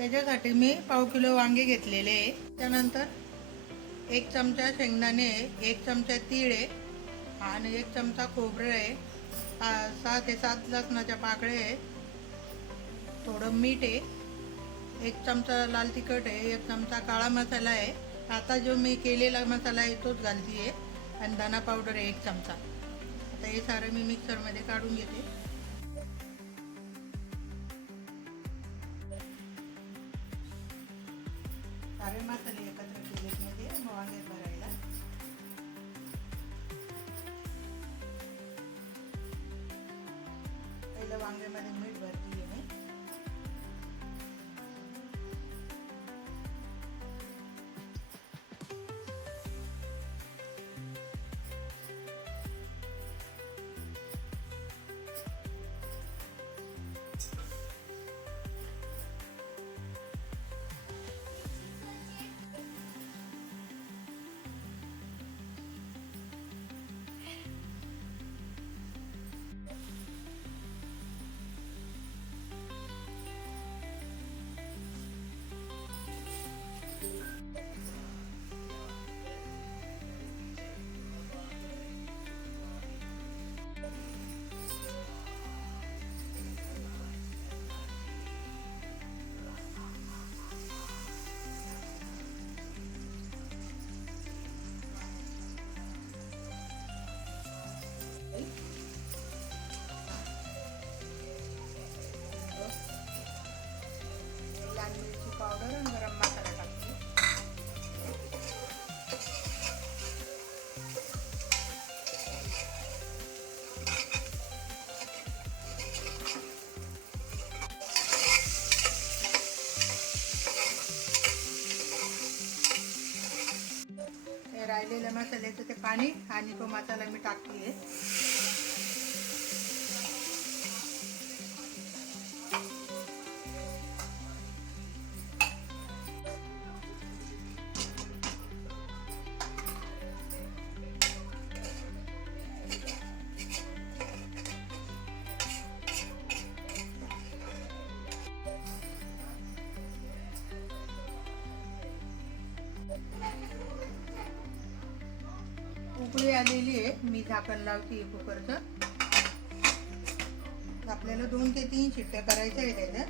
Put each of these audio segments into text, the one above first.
त्याच्यासाठी मी पाव किलो वांगे घेतलेले आहे. त्यानंतर 1 चमचा शेंगदाणे आहे, 1 चमचा तीळ आहे आणि 1 चमचा खोबरं आहे, 6 ते 7 लसणाच्या पाकळ्या आहे, थोडं मीठ आहे, 1 चमचा लाल तिखट आहे, 1 चमचा काळा मसाला आहे. आता जो मी केलेला मसाला आहे तोच घालते आहे आणि धना पावडर आहे 1 चमचा. आता हे सारं मी मिक्सरमध्ये काढून घेते. सारे मसाले एकत्र केले वांग्यात भरायला. पहिलं वांग्यामध्ये मीठ भरते मी. लाल मिरची पावडर आणि गरम मसाला टाकते. हे राहिलेल्या मसाल्याचं ते पाणी आणि तो मसाला मी टाकते. उकळी आलेली आहे. मी झाकण लावते कुकरचं. आपल्याला 2 ते 3 शिट्ट्या करायच्या आहेत त्याच्यात.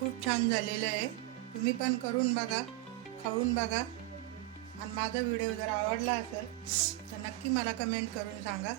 खूप छान झालेलं आहे. तुम्ही पण करून बघा, खाऊन बघा आणि माझा व्हिडिओ जर आवडला असेल तर नक्की मला कमेंट करून सांगा.